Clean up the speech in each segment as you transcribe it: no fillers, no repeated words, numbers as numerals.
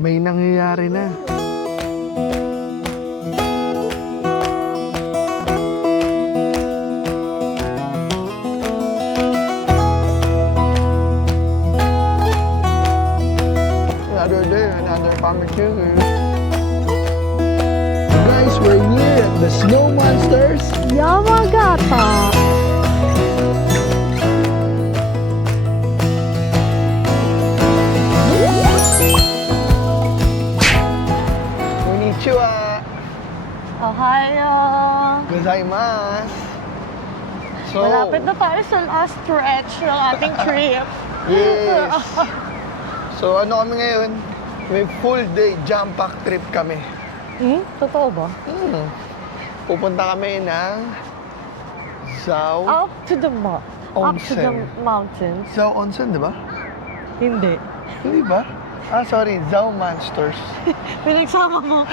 May nangyayari na. Another day, another barbecue. Guys, we're here at the Snow Monsters Yamagata. Konnichiwa. Ohayo. Gozaimasu. So, Malapit na tayo sa last stretch ng ating trip. yes. So, ano kami ngayon? May full day jam pack trip kami. Totoo ba? Pupunta kami ng Zhao Up to the Onsen. mountains. Zhao Onsen, di ba? Hindi. Hindi ba? Ah, sorry. Zhao Monsters. Pinagsama mo.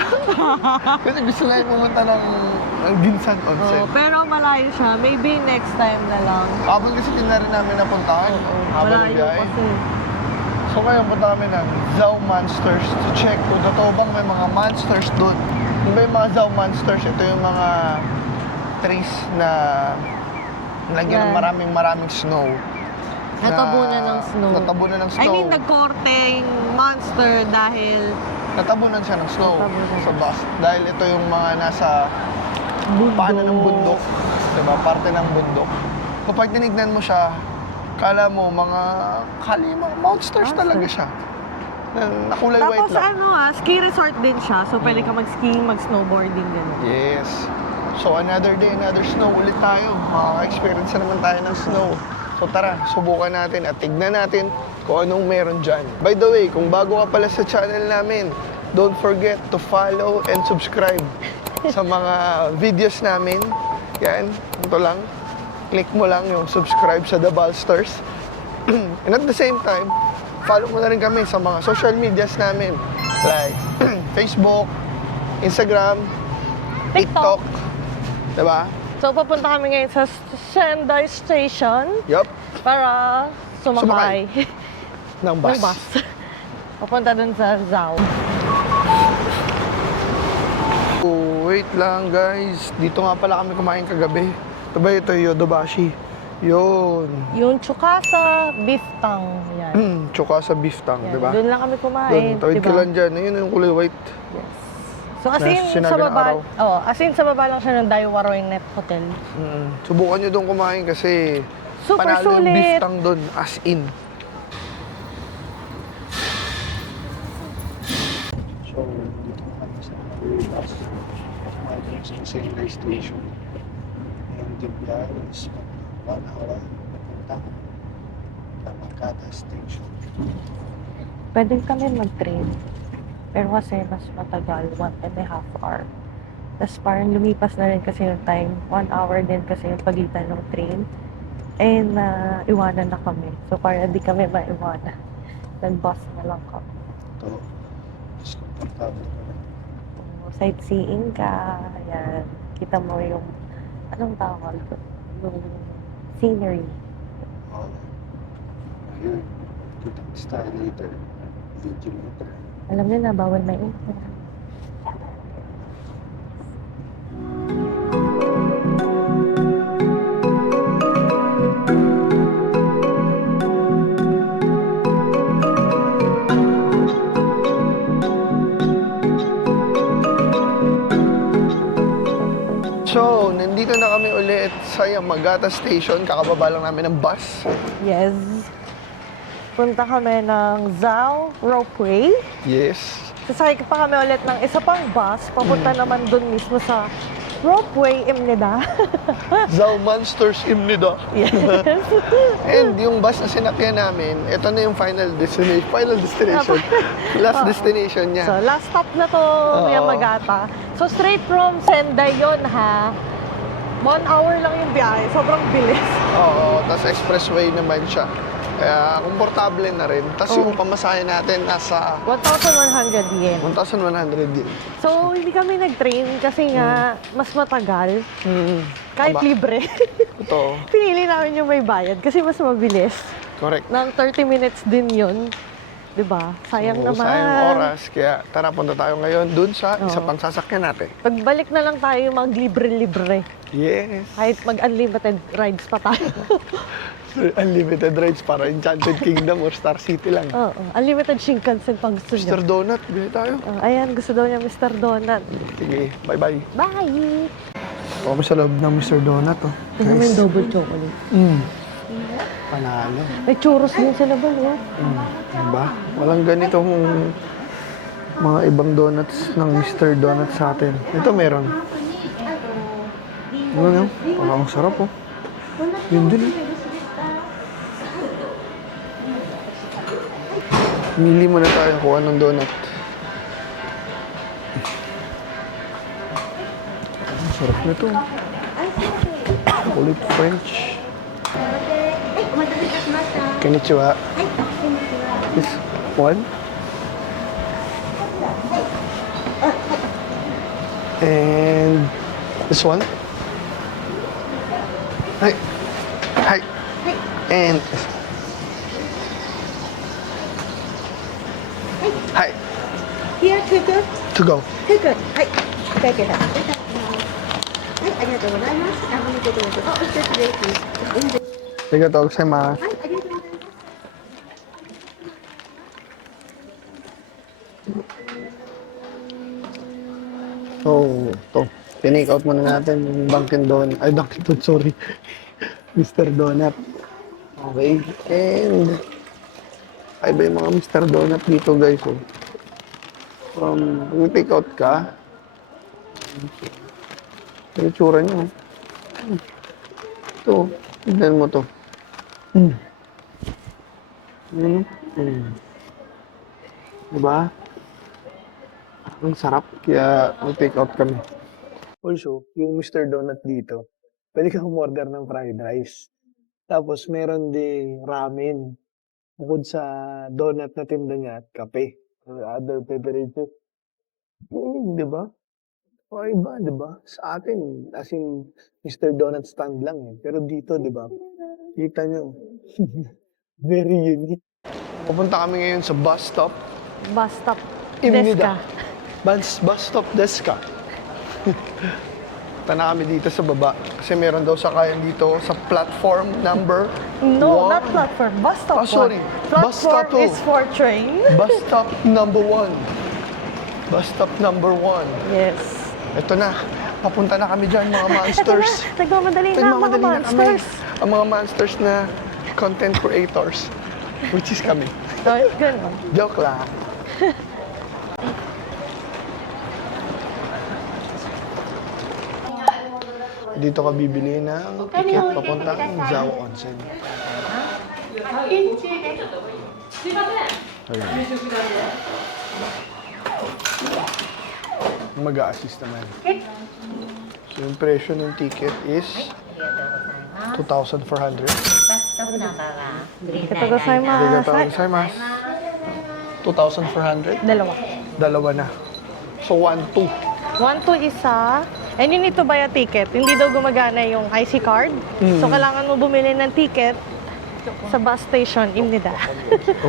Kasi gusto na yung pumunta ng Ginsan Onsen. Pero malayo siya. Maybe next time na lang. Kapag kasi din na rin namin napuntahan. Habang Malayo biyahe. kasi. So ngayon punta kami ng Zhao Monsters to check kung totoo bang may mga monsters doon. Kung ba yung mga Zhao Monsters, ito yung mga trees na nalagyan ng maraming snow. Natabunan ng snow. Natabunan ng snow. I mean, nagkorteng monster dahil Natabunan siya ng snow Natabunan. sa bus. Dahil ito yung mga nasa bundok. paanan ng bundok. Diba? Parte ng bundok. Kapag tinignan mo siya, kala mo mga monsters talaga siya. Na kulay white Tapos lang. ski resort din siya. So, pwede ka mag-skiing, mag-snowboarding din. Yes. So another day, another snow ulit tayo. Makaka-experience na naman tayo ng snow. So tara, subukan natin at tignan natin kung anong meron dyan. By the way, kung bago ka pala sa channel namin, don't forget to follow and subscribe sa mga videos namin. Yan, ito lang. Click mo lang yung subscribe sa The Ballsters. And at the same time, follow mo na rin kami sa mga social medias namin. Like Facebook, Instagram, TikTok. Diba? So, papunta kami ngayon sa Sendai Station Yup. para sumakay Ng bus. ng bus. Papunta dun sa Zhao. Oh, wait lang guys. Dito nga pala kami kumain kagabi. Diba ito yung Yodobashi? Yun. Yung Tsukasa Beef Tang. Yan. Tsuka sa beef tang, Yan. diba? Doon lang kami kumain. Doon, tawid ka diba? lang dyan. Ayun yung kulay white. Yes. So, as Na in, sinabi sa ng baba, araw. as in, sa baba lang siya ng Daiwa Net Hotel. Subukan nyo doon kumain kasi Super panalo yung beef sulit. tang doon, as in. So, dito kami sa bus. Kumain sa Sendai Station. And the biyahe is 1 hour papunta Yamagata Station. Pwede kami mag-train. Pero kasi mas matagal, 1.5 hour. Tapos parang lumipas na rin kasi yung time. 1 hour din kasi yung pagitan ng train. And iwanan na kami. So parang di kami maiwanan. Nag-bus na lang kami. Ito, mas komportable kami. Sightseeing ka. Ayan. Kita mo yung, anong tawag? Yung scenery. Ayun, kita tayo later. Video later. Alam niyo na, bawal may internet. So, nandito na kami ulit sa Yamagata Station. Kakababa lang namin ng bus. Yes. Punta kami ng Zhao Ropeway. Yes. Sasakay pa kami ulit ng isa pang bus. Papunta naman dun mismo sa Ropeway Imnida. Zhao Monsters Imnida. Yes. And yung bus na sinakyan namin, ito na yung final destination. Last destination niya. So, last stop na to, Yamagata. So, straight from Sendai yon ha. 1 hour lang yung biyahe. Sobrang bilis. Oo, tapos expressway naman siya. Kaya komportable na rin. Tapos yung pamasahe natin nasa 1,100 yen. 1,100 din. So, hindi kami nag-train kasi nga mas matagal. Kahit Aba. libre. Ito, Pinili namin yung may bayad kasi mas mabilis. correct. Nang 30 minutes din yun. 'di ba? Sayang So, naman. sayang oras. Kaya tara, punta tayo ngayon dun sa isa Oo. pang sasakyan natin. Pagbalik na lang tayo mag-libre-libre. Yes. Kahit mag-unlimited rides pa tayo. Unlimited rides para Enchanted Kingdom or Star City lang. Oo. Unlimited Shinkansen pag gusto niya. Mr. Donut, bili tayo. Ayan, gusto daw niya Mr. Donut. Sige, bye-bye. Bye! Ako sa loob ng Mr. Donut, oh. Tignan mo yung double chocolate. Panalo. May churros din sa labas, oh. Diba? Walang ganitong mga ibang donuts ng Mr. Donut sa atin. Ito meron. Ano yun? Parang sarap, oh. Yun din, eh. Mili muna tayo kung anong donut. Ang sarap nito. Chocolate French. Konnichiwa. This one. And this one. Hi. Hi. And hi. Here, Twitter. To go. はい、書いてはい、ありがとうございます。あ、おめでとうございます。お一つです。Arigatou gozaimasu. はい、ありがとうございます。So, to. Tinake out muna natin yung Dunkin' Donut. Ay, Dunkin' Donut, sorry. Mr. Donut. Okay. And, ay ba yung mga Mr. Donut dito, guys, oh. Kung take out ka, yung tsura niyo. Ito, tignan mo to. Diba? Ang sarap, kaya mag-take out kami. Also, yung Mr. Donut dito, pwede kang umorder ng fried rice. Tapos, meron ding ramen. Bukod sa donut na tinda niya at kape. Or other beverages. Di ba? O iba, di ba? Sa atin, as in, Mr. Donut stand lang eh. Pero dito, di ba? Kita nyo. Very unique. Pupunta kami ngayon sa bus stop. Bus stop. Imnida. Deska. Bus stop Deska. Punta na kami dito sa baba. Kasi meron daw sakayan dito sa platform number No, one. not platform. Bus stop. Ah, sorry. Platform Bus stop two. is for train. Bus stop number 1. Bus stop number 1. Yes. Ito na. Papunta na kami dyan, mga monsters. Nagmamadali na, mga Nagmamadali na kami. monsters. Ang mga monsters na content creators. Which is kami. So, ganun. Joke lang. Dito ka bibili ng ticket papuntang Zhao Onsen. Ayun. Mag-a-assist naman. So, yung presyo ng ticket is 2,400. Ito ko sa'yo, Arigatou gozaimasu. 2,400. Dalawa. Dalawa na. So, 1,200. 1, 2 isa. And you need to buy a ticket. Hindi daw gumagana yung IC card. So, kailangan mo bumili ng ticket sa bus station, Imnida.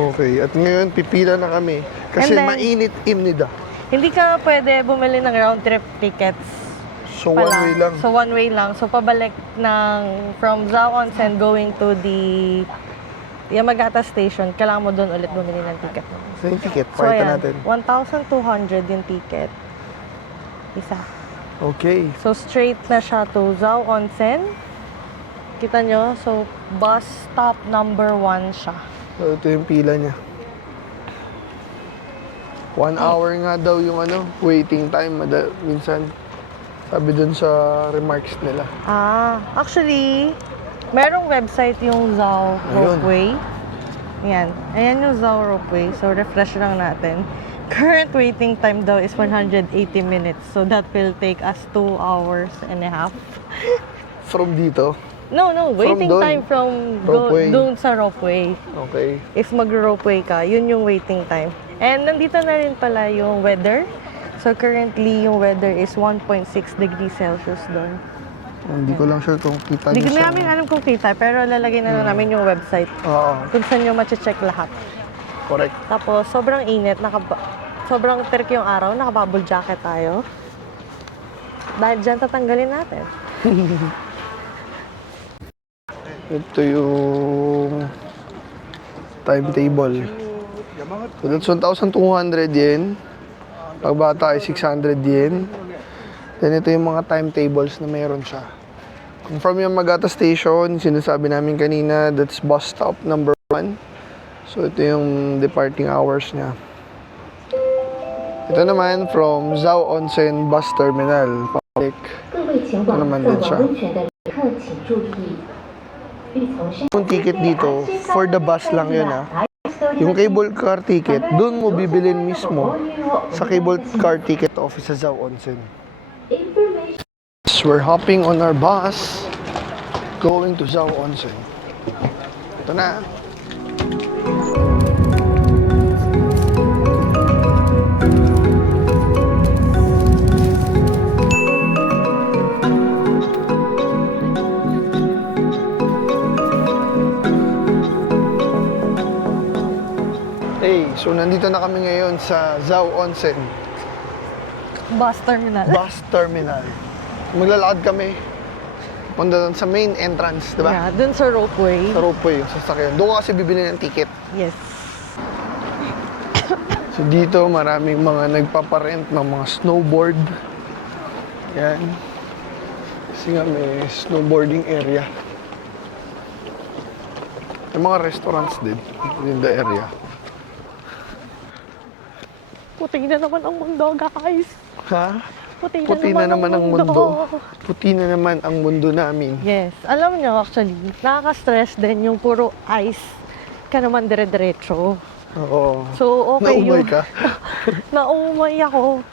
Okay. At ngayon, pipila na kami. Kasi And then- mainit Imnida. Hindi ka pwede bumili ng round trip tickets. So, one way lang. So, one way lang. So, pabalik ng from Zhao Onsen going to the Yamagata Station, kailangan mo doon ulit bumili ng ticket mo. So, yung ticket, So, pakita ayan. natin. 1,200 yung ticket. Isa. Okay. So, straight na siya to Zhao Onsen. Kita nyo? So, bus stop number 1 siya. So, ito yung pila niya. 1 hour nga daw yung waiting time. Minsan, sabi dun sa remarks nila. Actually, merong website yung Zhao Ayun. Ropeway. Ayan. Ayan yung Zhao Ropeway. So, refresh lang natin. Current waiting time daw is 180 minutes. So, that will take us 2 hours and a half. From dito. No, waiting dun. time from Ropeway. doon sa Ropeway. Okay. If mag-ropeway ka, yun yung waiting time. And nandito na rin pala yung weather. So, currently, yung weather is 1.6 degrees Celsius doon. Hindi ko lang sure kung kita Hindi niyo namin alam kung kita, pero lalagay na lang namin yung website Oo. kung saan nyo mache-check lahat. Correct. Tapos, sobrang init. Sobrang terk yung araw. Naka-bubble jacket tayo. Dahil dyan, tatanggalin natin. Ito yung timetable. So that's 1,200 yen. Pag bata ay 600 yen. Then ito yung mga timetables na meron siya. Kung from Yamagata Station, sinasabi namin kanina, that's bus stop number 1. So ito yung departing hours niya. Ito naman from Zhao Onsen Bus Terminal, public. 各位前往色环温泉的旅客请注意，欲从深 Yung ticket dito, for the bus lang yun Yung cable car ticket, doon mo bibilin mismo sa cable car ticket office sa Zhao Onsen. So we're hopping on our bus going to Zhao Onsen. Ito na. Hey, so nandito na kami ngayon sa Zhao Onsen Bus terminal. Bus Terminal. Maglalakad kami punta doon sa main entrance, di ba? Yeah, dun sa ropeway. Sa ropeway, yung sasakyan. Doon ka kasi bibili ng ticket. Yes. So dito maraming mga nagpaparent ng mga snowboard. Yan. Kasi nga may snowboarding area. May mga restaurants din in the area. Puti na naman ang mundo, guys. Ha? Puti na naman ang mundo. Puti na naman ang mundo namin. Yes. Alam nyo, actually, nakaka-stress din yung puro ice ka naman dire-diretso. Oo. So, okay Naumay yun. ka? Naumay ako.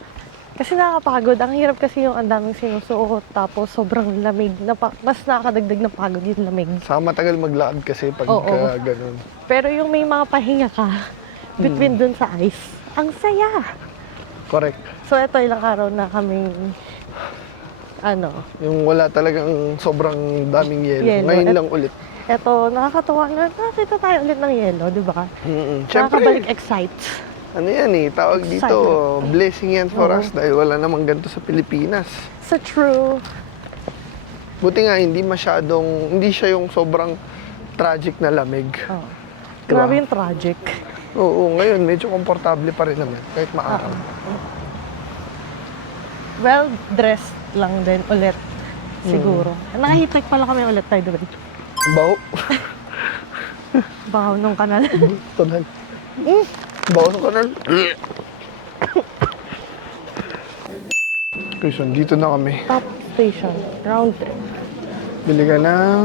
Kasi nakakapagod. Ang hirap kasi yung ang daming sinusuot. Tapos sobrang lamig. Mas nakakadagdag ng pagod yung lamig. Saka matagal maglakad kasi pag Oo. ganun. Pero yung may mga pahinga ka, between dun sa ice, ang saya. Correct. So, ito ilang araw na kaming, Yung wala talagang sobrang daming yelo. Yelo. Ngayon lang ulit. ito, nakakatawa na nakakita tayo ulit ng yelo, di ba? Siyempre, Nakakabalik excite. ano yan tawag dito, Excitement. blessing yan for Oo. us dahil wala namang ganito sa Pilipinas. So true. Buti nga, hindi siya yung sobrang tragic na lamig. Oh. Diba? Grabe yung tragic. Oo, ngayon medyo komportable pa rin naman kahit maaraw. Well, dressed lang din ulit. Siguro. Naka-heat pala kami ulit, by the way. Baho. Bahaw nung kanal. Kanal. Baho ng kanal. Okay, so dito na kami. Top station, round trip. Bili ka ng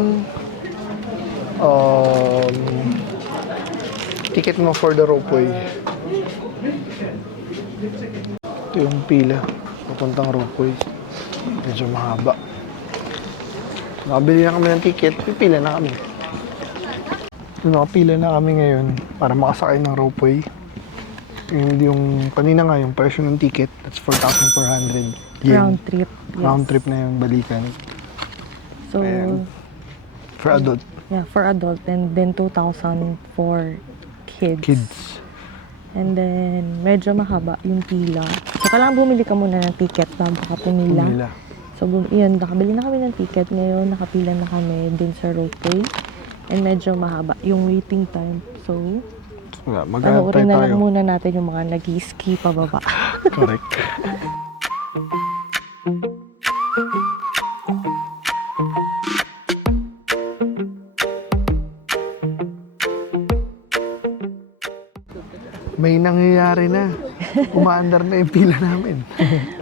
ticket mo for the ropeway. Ito yung pila papuntang ropeway. Medyo mahaba. Nakabili na kami ng ticket, pipila na kami. So, nakapila na kami ngayon para makasakay ng ropeway. Yung kanina nga, yung presyo ng ticket, that's 4,400 yen. Round trip. Yes. Round trip na yung balikan. So, Ayan. For adult. yeah, for adult. And then 2,000 for kids. And then, medyo mahaba yung pila. So, kailangan bumili ka muna ng ticket bago ka pumila. Pumila. So, yun, nakabili na kami ng ticket. Ngayon, nakapila na kami dun sa ropeway. And medyo mahaba yung waiting time. So, Wala, mag-aantay panoorin na lang tayo. muna natin yung mga nag-ski pababa. Correct. May nangyayari na. Umaandar na yung pila namin.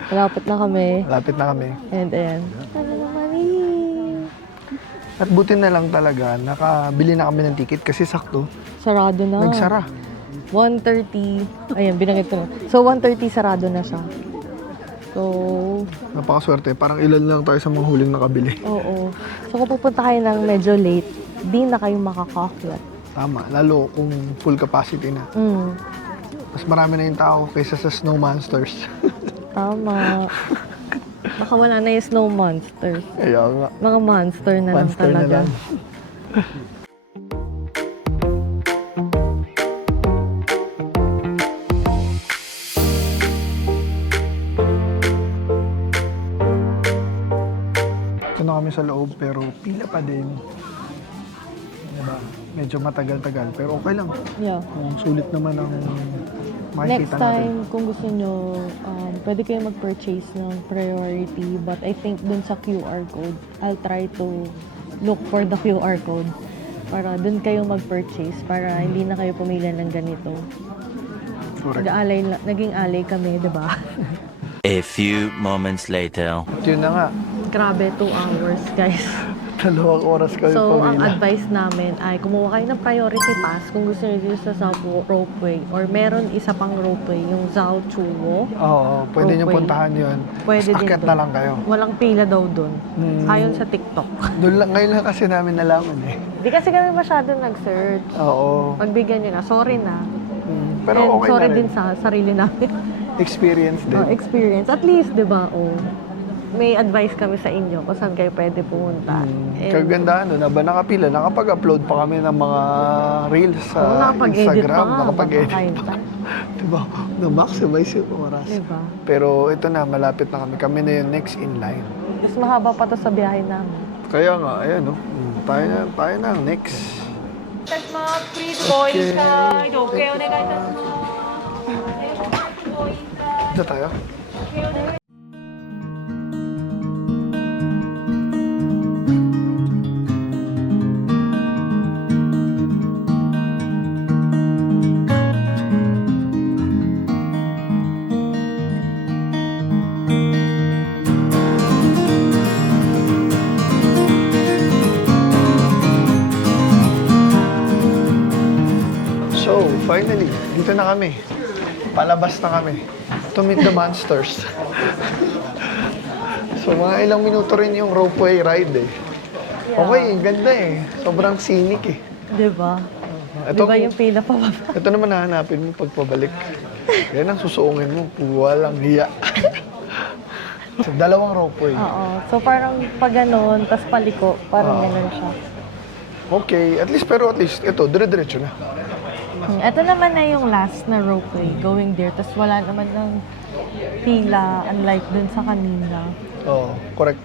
Malapit na kami. Lapit na kami. And ayan. Ano naman eh. At buti na lang talaga, nakabili na kami ng ticket kasi sakto. Sarado na. Nagsara. 1:30. Ayan, binanggit ko na. So, 1:30 sarado na siya. So, Napakaswerte. Parang ilan lang tayo sa mga huling nakabili. oo. So, kung pupunta kayo ng medyo late, di na kayo makakakyat. Tama. Lalo kung full capacity na. Mas marami na yung tao kaysa sa Snow Monsters. Tama. Baka wala na yung snow monsters. Kaya nga. Mga monster na lang Monster na talaga. lang. kami sa loob pero pila pa din. Diba? Medyo matagal-tagal pero okay lang. Yeah. Sulit naman ang Next makikita time, natin. kung gusto nyo, pwede kayo mag-purchase ng priority. But I think dun sa QR code, I'll try to look for the QR code para dun kayo mag-purchase para hindi na kayo pumila ng ganito. Correct. Naging alay kami, di ba? A few moments later. Yun na nga. Grabe, 2 hours, guys. 2 oras kami So, ang pumila. advice namin ay kumuha kayo ng priority pass kung gusto nyo dito sa ropeway or meron isa pang ropeway, yung Zhao Chuo. Oo, pwede nyo Ropeway. puntahan yun. Pwede Basta din akyat doon. na lang kayo. Walang pila daw dun. Hmm. Ayon sa TikTok. Doon lang, ngayon lang kasi namin nalaman eh. Di kasi kami masyado nag-search. Oo. Pagbigyan nyo na, sorry na. Pero And okay sorry na rin. din sa sarili namin. Experience din. Experience. At least, di ba, may advice kami sa inyo kung saan kayo pwede pumunta. And, Kagandahan nun, aba nakapila, nakapag-upload pa kami ng mga reels sa nakapag-edit Instagram. pa. Nakapag-edit Kain pa. pa. Diba? Na-maximize yung oras. Diba? Pero ito na, malapit na kami. Kami na yung next in line. Mas mahaba pa to sa biyahe namin. Kaya nga, ayan, no? Tayo na ang next. Okay. Dito tayo. So, finally, dito na kami. Palabas na kami. To meet the monsters. So, mga ilang minuto rin yung ropeway ride eh. Okay, ganda eh. Sobrang scenic eh. Diba? Ito, Diba yung pila pa ba? ito naman hahanapin mo pag pabalik. Yan ang susuungin mo. Walang hiya. So, dalawang ropeway. Oo. So parang pag ganun, tas paliko, parang ganun siya. Okay, at least ito, dire-diretso na. Ito naman na yung last na ropeway going there. Tas wala naman ng pila, unlike dun sa kanina. Oo, correct.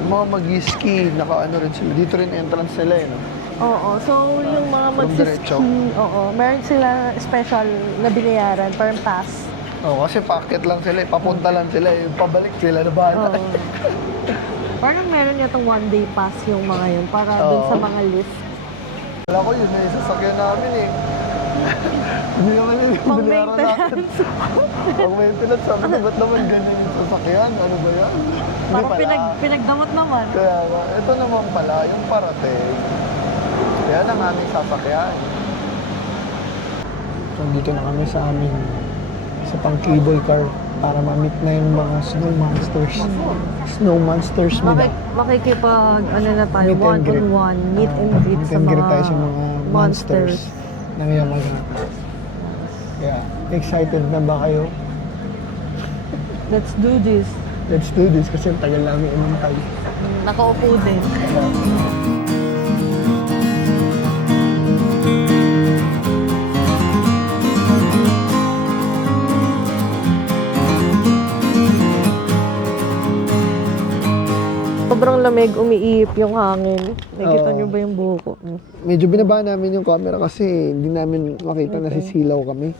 Yung mga mag-ski, naka-ano rin sila. Dito rin entrance nila eh, no? Oo. So yung mga From diretso. magsiski, meron sila special na binayaran, parang pass. Oo, kasi packet lang sila eh. Papunta lang sila eh. Pabalik sila na bahala. Oo. Parang meron yatang 1-day pass yung mga yun para dun Oo. sa mga lift. Wala ko yun, may sasakyan namin eh. Hindi naman yun yung binayaran natin. Pag maintenance, sabi ko, ba't naman ganyan yung sasakyan? Ano ba yan? Hindi Parang pala. pinagdamot naman. Kaya nga, ito naman pala, yung parating. Yan ang aming sasakyan. So, dito na kami sa aming sa pang cable car para ma-meet na yung mga snow monsters. Snow monsters Makikipag, ano na tayo, Meet and greet. one-on-one, meet and greet Meet sa and greet mga tayo sa mga monsters ng Yamagata. Kaya, excited na ba kayo? Let's do this. Let's do this kasi ang tagal namin inintay. Nakaupo din. Sobrang lamig, umiip yung hangin. Nakita Oo. niyo ba yung buhok ko? Medyo binaba namin yung camera kasi hindi namin makita na sisilaw kami.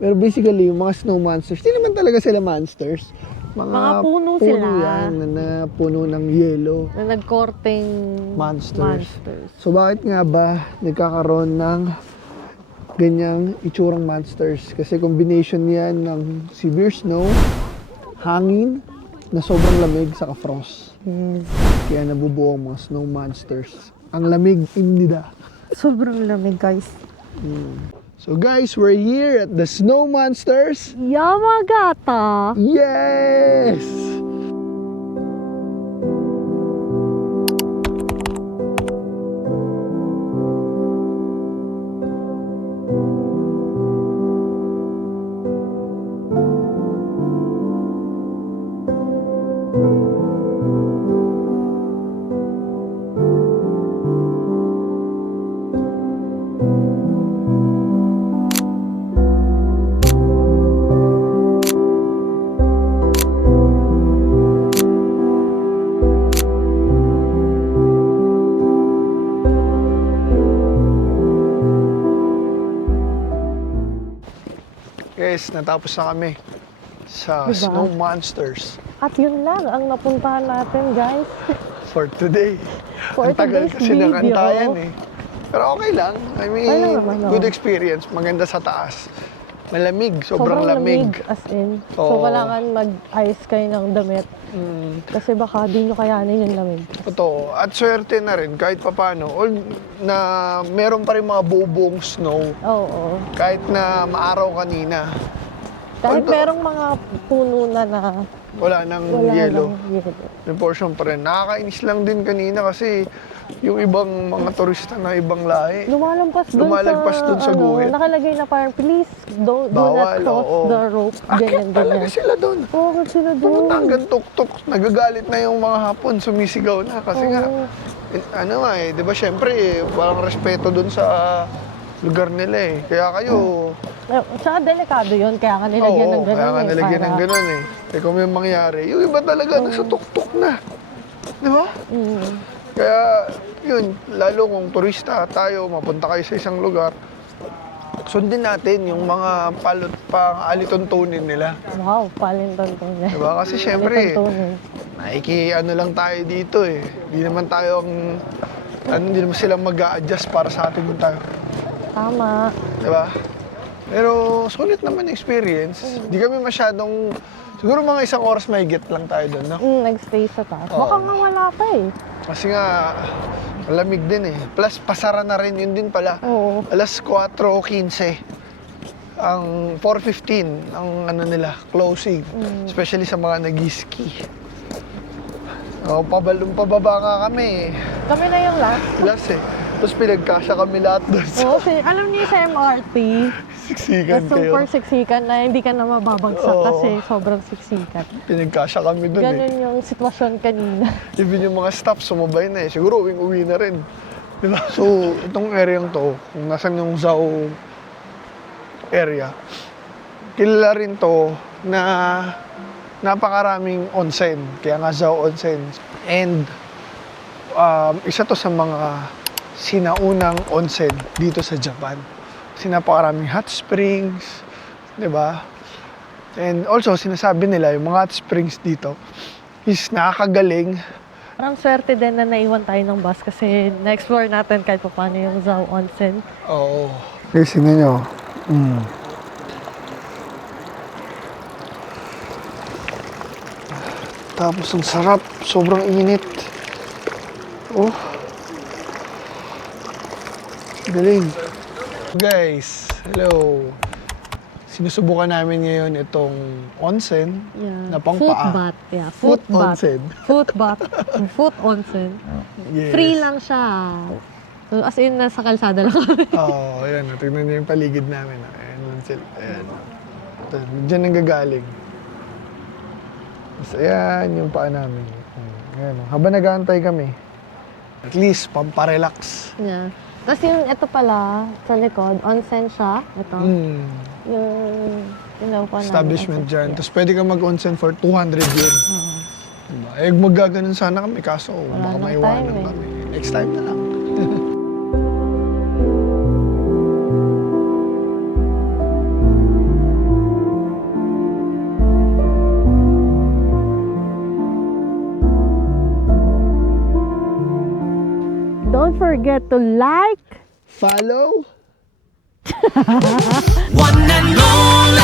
Pero basically, yung mga snow monsters, hindi naman talaga sila monsters. Mga puno sila. yan na puno ng yelo. Na nagkorteng Monsters. So bakit nga ba nagkakaroon ng ganyang itsurang monsters? Kasi combination yan ng severe snow, hangin, na sobrang lamig sa frost. Yes. Kaya nabubuo ang mga snow monsters. Ang lamig, inida. Sobrang lamig, guys. So guys, we're here at the Snow Monsters. Yamagata! Yes! Guys, natapos na kami sa Diba? Snow Monsters At yun lang ang napuntahan natin, guys. for today. For Ang tagal today's kasi ng video. antayan eh. Pero okay lang. I mean, Okay lang naman, good oh. experience. Maganda sa taas. Malamig, sobrang lamig. As in. Oo. So, kailangan mag-ice kayo ng damit. Kasi baka di nyo kayanin yung lamig. Totoo. At swerte na rin kahit papano. Na meron pa rin mga buong snow. Oo. Kahit na maaraw kanina. Kahit Although- merong mga puno na Wala nang wala yelo. nang yelo. May portion pa rin. Nakakainis lang din kanina kasi yung ibang mga turista na ibang lahi. Lumalagpas dun sa guhit. nakalagay na parang, please, do not Bawal, cross oo. the rope. Akit talaga Ganyan. sila doon. Oo, kasi sila Pumunta doon. hanggang tuk-tuk. Nagagalit na yung mga Hapon. Sumisigaw na. Kasi nga, Oo. ano nga eh, di ba syempre walang respeto doon sa lugar nila eh. Kaya kayo, Tsaka delikado yun, kaya nga nilagyan ng ganun. kaya nga nilagyan ng para- ganun eh. Eh kung may mangyari, yung iba talaga nasa tuk-tuk na. Di ba? Mm. Kaya yun, lalo kung turista tayo, mapunta kayo sa isang lugar, sundin natin yung mga pang-alituntunin nila. Wow, palinton-ton na. Diba? Kasi syempre, Palinton-tonin. ano lang tayo dito eh. Hindi naman tayo hindi naman sila mag-a-adjust para sa atin yung tayo. Tama. Diba? Pero sulit naman yung experience. Hindi kami masyadong, siguro mga 1 oras mahigit lang tayo doon, no? Nag-stay sa taas. Oo. Baka nga wala pa eh. Kasi nga, malamig din eh. Plus, pasara na rin yun din pala. Oo. Alas 4:15. Ang 4:15 ang ano nila, closing. Especially sa mga nag-ski. Pababa nga kami eh. Kami na yung last. Plus eh. Tapos pinagkasya kami lahat doon sa Oo, alam niyo sa MRT, siksikan na kayo. super siksikan na hindi ka na mababagsak Oo. kasi sobrang siksikan. Pinagkasya kami doon eh. Ganun yung sitwasyon kanina. Even yung mga staff sumabay na eh. Siguro uwing-uwi na rin. Diba? So, itong area to, kung nasan yung Zhao area, kilala rin to na napakaraming onsen. Kaya nga Zhao Onsen. And isa to sa mga sinaunang onsen dito sa Japan. Kasi napakaraming hot springs, di ba? And also, sinasabi nila, yung mga hot springs dito is nakakagaling. Parang swerte din na naiwan tayo ng bus kasi na-explore natin kahit paano yung Zhao Onsen. Oo. Guys, tingnan nyo. Tapos ang sarap. Sobrang init. Oh. Galing. Guys, hello. Sinusubukan namin ngayon itong onsen na pang Foot paa. bath. Yeah, Foot foot bath. onsen. Foot bath. Foot onsen. Yes. Free lang siya. So, as in, nasa kalsada lang kami. Oo, ayan. Tignan niyo yung paligid namin. Ayan lang sila. Ayan. Ito, diyan nanggagaling. Tapos ayan yung paa namin. Ayan. Habang nag-aantay kami, at least, pamparelax. Yeah. Tapos yung ito pala, sa likod, onsen siya. Ito. Yung naupuan namin, Establishment onsen. dyan. Yeah. Tapos pwede ka mag-onsen for 200 yen. Diba? Eh, magaganon sana kami. Kaso, baka nang maiwanan time eh. kami. Next time na lang. Don't forget to like, Follow. One and only